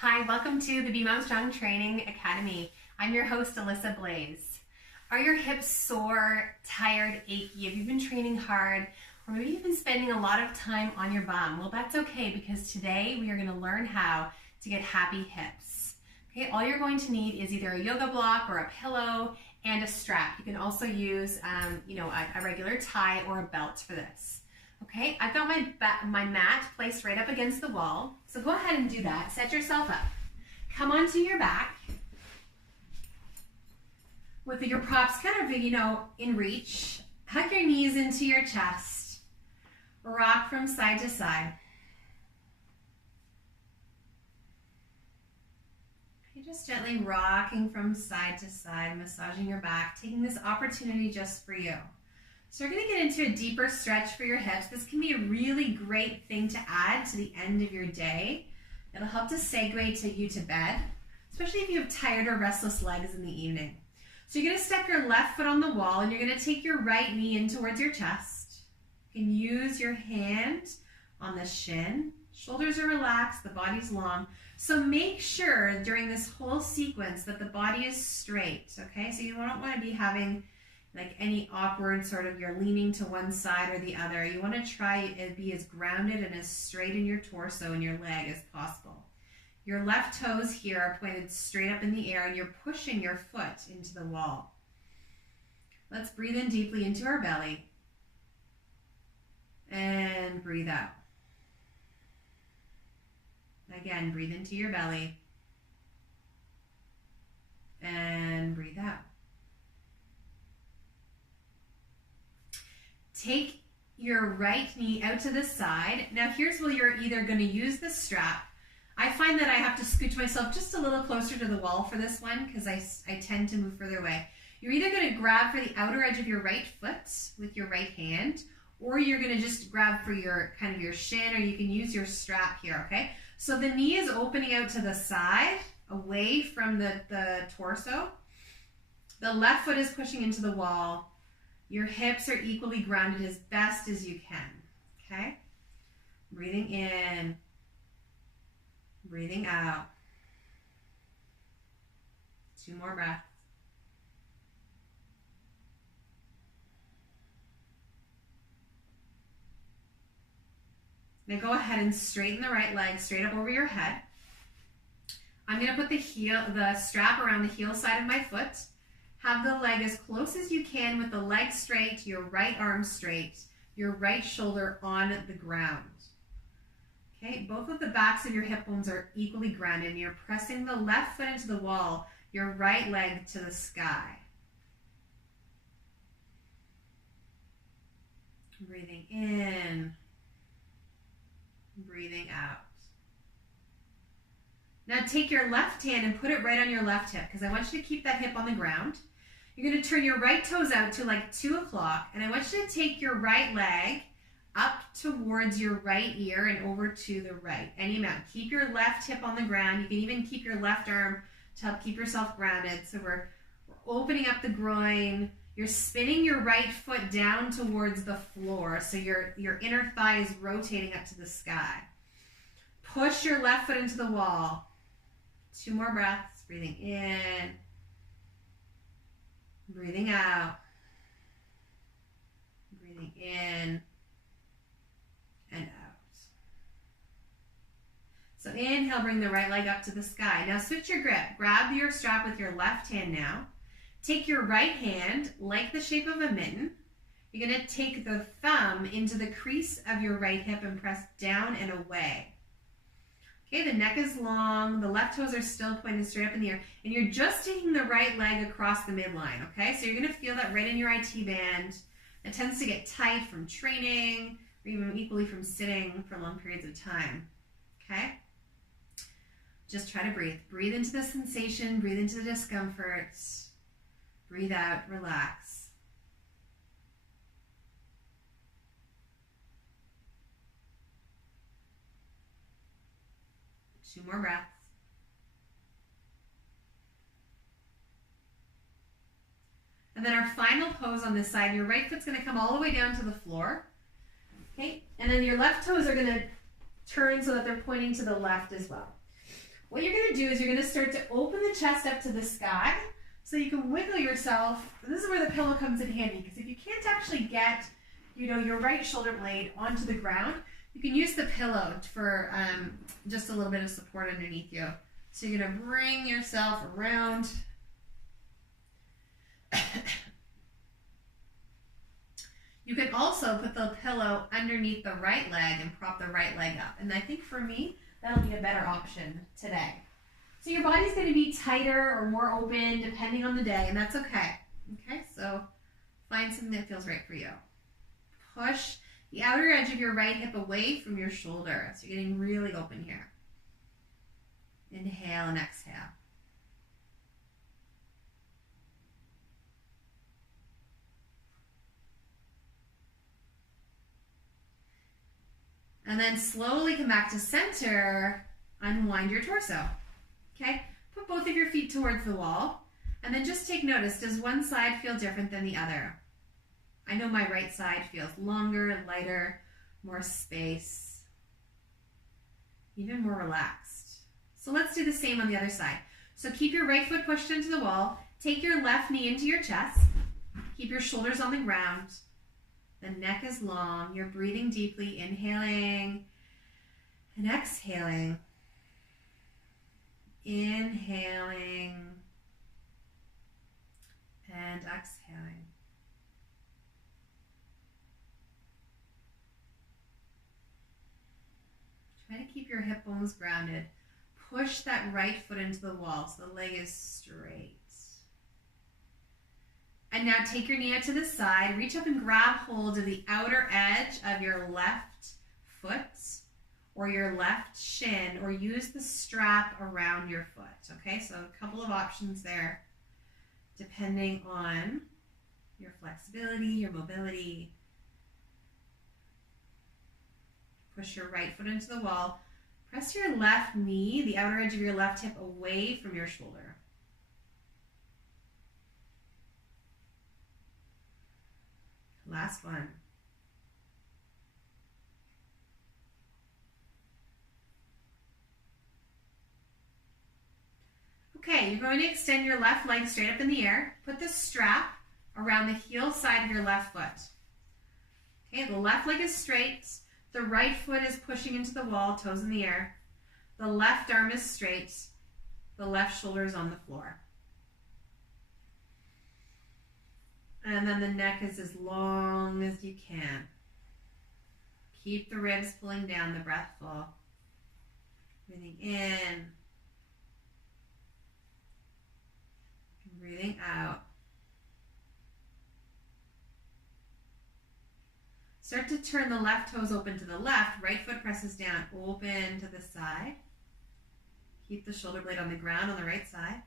Hi, welcome to the Be Mom Strong Training Academy. I'm your host, Alyssa Blaze. Are your hips sore, tired, achy? Have you been training hard? Or maybe you've been spending a lot of time on your bum? Well, that's okay because today we are going to learn how to get happy hips. Okay, all you're going to need is either a yoga block or a pillow and a strap. You can also use, a regular tie or a belt for this. Okay, I've got my mat placed right up against the wall. So go ahead and do that. Set yourself up. Come onto your back with your props kind of, in reach. Hug your knees into your chest. Rock from side to side. Okay, just gently rocking from side to side, massaging your back, taking this opportunity just for you. So we're going to get into a deeper stretch for your hips. This can be a really great thing to add to the end of your day. It'll help to segue you to bed, especially if you have tired or restless legs in the evening. So you're going to step your left foot on the wall and you're going to take your right knee in towards your chest. You can use your hand on the shin. Shoulders are relaxed, the body's long. So make sure during this whole sequence that the body is straight, okay? So you don't want to be having like any awkward sort of you're leaning to one side or the other. You want to try and be as grounded and as straight in your torso and your leg as possible. Your left toes here are pointed straight up in the air and you're pushing your foot into the wall. Let's breathe in deeply into our belly and breathe out. Again, breathe into your belly and breathe out. Take your right knee out to the side. Now here's where you're either going to use the strap. I find that I have to scooch myself just a little closer to the wall for this one because I tend to move further away. You're either going to grab for the outer edge of your right foot with your right hand, or you're going to just grab for your shin, or you can use your strap here, okay? So the knee is opening out to the side, away from the torso. The left foot is pushing into the wall. Your hips are equally grounded as best as you can, okay? Breathing in, breathing out. 2 more breaths. Now go ahead and straighten the right leg straight up over your head. I'm going to put the strap around the heel side of my foot. Have the leg as close as you can with the leg straight, your right arm straight, your right shoulder on the ground. Okay, both of the backs of your hip bones are equally grounded and you're pressing the left foot into the wall, your right leg to the sky. Breathing in, breathing out. Now take your left hand and put it right on your left hip because I want you to keep that hip on the ground. You're going to turn your right toes out to like 2 o'clock and I want you to take your right leg up towards your right ear and over to the right. Any amount. Keep your left hip on the ground. You can even keep your left arm to help keep yourself grounded. So we're opening up the groin. You're spinning your right foot down towards the floor. So your inner thigh is rotating up to the sky. Push your left foot into the wall. 2 more breaths. Breathing in. Breathing out. Breathing in and out. So inhale, bring the right leg up to the sky. Now switch your grip. Grab your strap with your left hand now. Take your right hand, like the shape of a mitten. You're going to take the thumb into the crease of your right hip and press down and away. Okay, the neck is long, the left toes are still pointed straight up in the air, and you're just taking the right leg across the midline, okay? So you're going to feel that right in your IT band. It tends to get tight from training, or even equally from sitting for long periods of time, okay? Just try to breathe. Breathe into the sensation, breathe into the discomfort. Breathe out, relax. 2 more breaths. And then our final pose on this side, your right foot's going to come all the way down to the floor. Okay, and then your left toes are going to turn so that they're pointing to the left as well. What you're going to do is you're going to start to open the chest up to the sky so you can wiggle yourself. This is where the pillow comes in handy, because if you can't actually get, your right shoulder blade onto the ground, you can use the pillow for just a little bit of support underneath you. So you're going to bring yourself around. You can also put the pillow underneath the right leg and prop the right leg up. And I think for me, that'll be a better option today. So your body's going to be tighter or more open depending on the day, and that's okay. Okay, so find something that feels right for you. Push the outer edge of your right hip away from your shoulder. So you're getting really open here. Inhale and exhale. And then slowly come back to center, unwind your torso. Okay, put both of your feet towards the wall, and then just take notice, does one side feel different than the other? I know my right side feels longer, lighter, more space, even more relaxed. So let's do the same on the other side. So keep your right foot pushed into the wall, take your left knee into your chest, keep your shoulders on the ground. The neck is long. You're breathing deeply, inhaling and exhaling. Inhaling and exhaling. Try to keep your hip bones grounded. Push that right foot into the wall so the leg is straight. And now take your knee out to the side, reach up and grab hold of the outer edge of your left foot or your left shin, or use the strap around your foot, okay? So a couple of options there, depending on your flexibility, your mobility. Push your right foot into the wall. Press your left knee, the outer edge of your left hip, away from your shoulder. Last one. Okay, you're going to extend your left leg straight up in the air. Put the strap around the heel side of your left foot. Okay, the left leg is straight. The right foot is pushing into the wall, toes in the air. The left arm is straight. The left shoulder is on the floor. And then the neck is as long as you can. Keep the ribs pulling down, the breath full. Breathing in. And breathing out. Start to turn the left toes open to the left. Right foot presses down, open to the side. Keep the shoulder blade on the ground on the right side.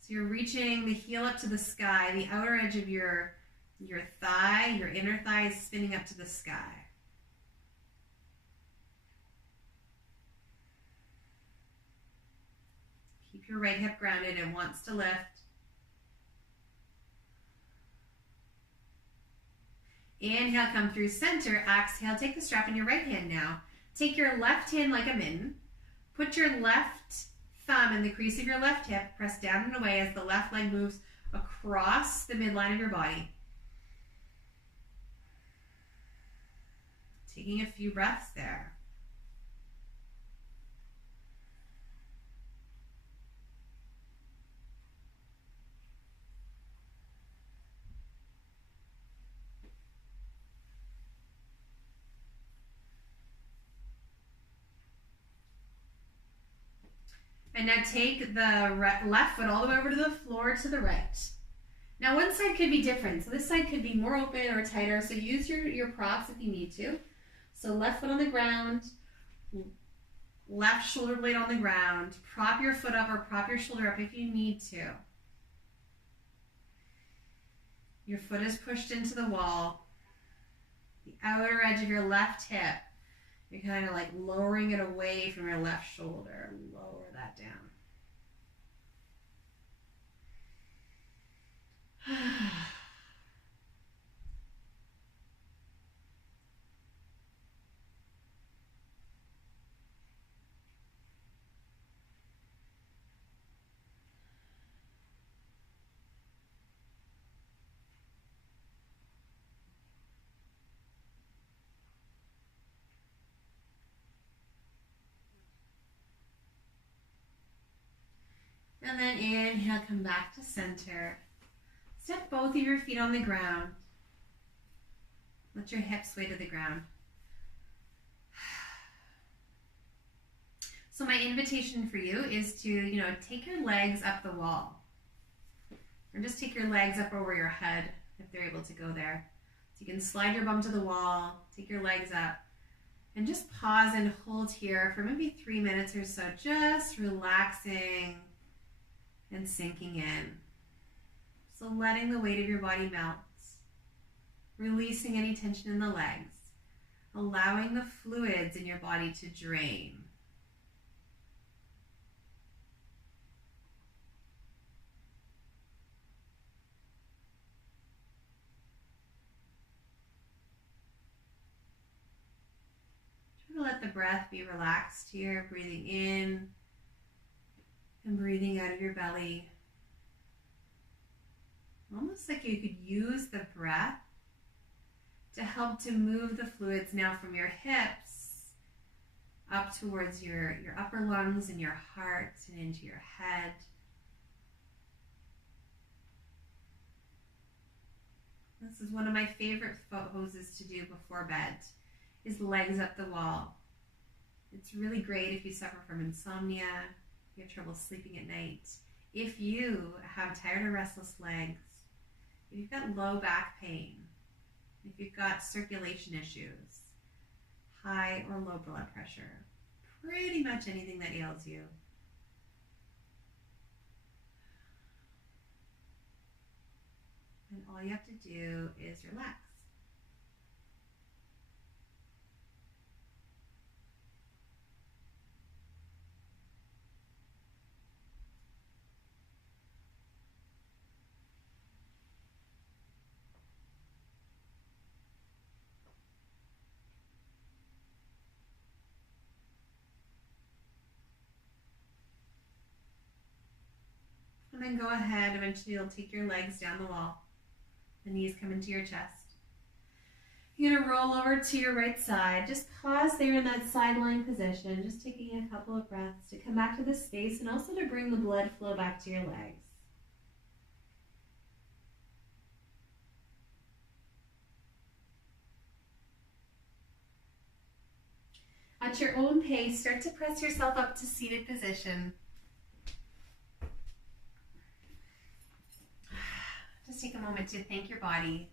So you're reaching the heel up to the sky. The outer edge of your thigh, your inner thigh, is spinning up to the sky. Keep your right hip grounded. It wants to lift. Inhale, come through center. Exhale, take the strap in your right hand now. Take your left hand like a mitten. Put your left thumb in the crease of your left hip. Press down and away as the left leg moves across the midline of your body. Taking a few breaths there. And now take the left foot all the way over to the floor to the right. Now one side could be different. So this side could be more open or tighter. So use your props if you need to. So left foot on the ground, left shoulder blade on the ground. Prop your foot up or prop your shoulder up if you need to. Your foot is pushed into the wall. The outer edge of your left hip. You're kind of like lowering it away from your left shoulder. Lower that down. And then inhale, come back to center. Step both of your feet on the ground. Let your hips sway to the ground. So my invitation for you is to, take your legs up the wall. Or just take your legs up over your head if they're able to go there. So you can slide your bum to the wall, take your legs up, and just pause and hold here for maybe 3 minutes or so, just relaxing and sinking in. So letting the weight of your body melt, releasing any tension in the legs, allowing the fluids in your body to drain. Try to let the breath be relaxed here, breathing in and breathing out of your belly. Almost like you could use the breath to help to move the fluids now from your hips up towards your upper lungs and your heart and into your head. This is one of my favorite poses to do before bed, is legs up the wall. It's really great if you suffer from insomnia, if you have trouble sleeping at night, if you have tired or restless legs, if you've got low back pain, if you've got circulation issues, high or low blood pressure, pretty much anything that ails you. And all you have to do is relax. And then go ahead, eventually you'll take your legs down the wall. The knees come into your chest. You're going to roll over to your right side. Just pause there in that sideline position, just taking a couple of breaths to come back to this space and also to bring the blood flow back to your legs. At your own pace, start to press yourself up to seated position. Just take a moment to thank your body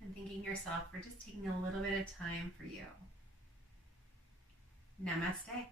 and thanking yourself for just taking a little bit of time for you. Namaste.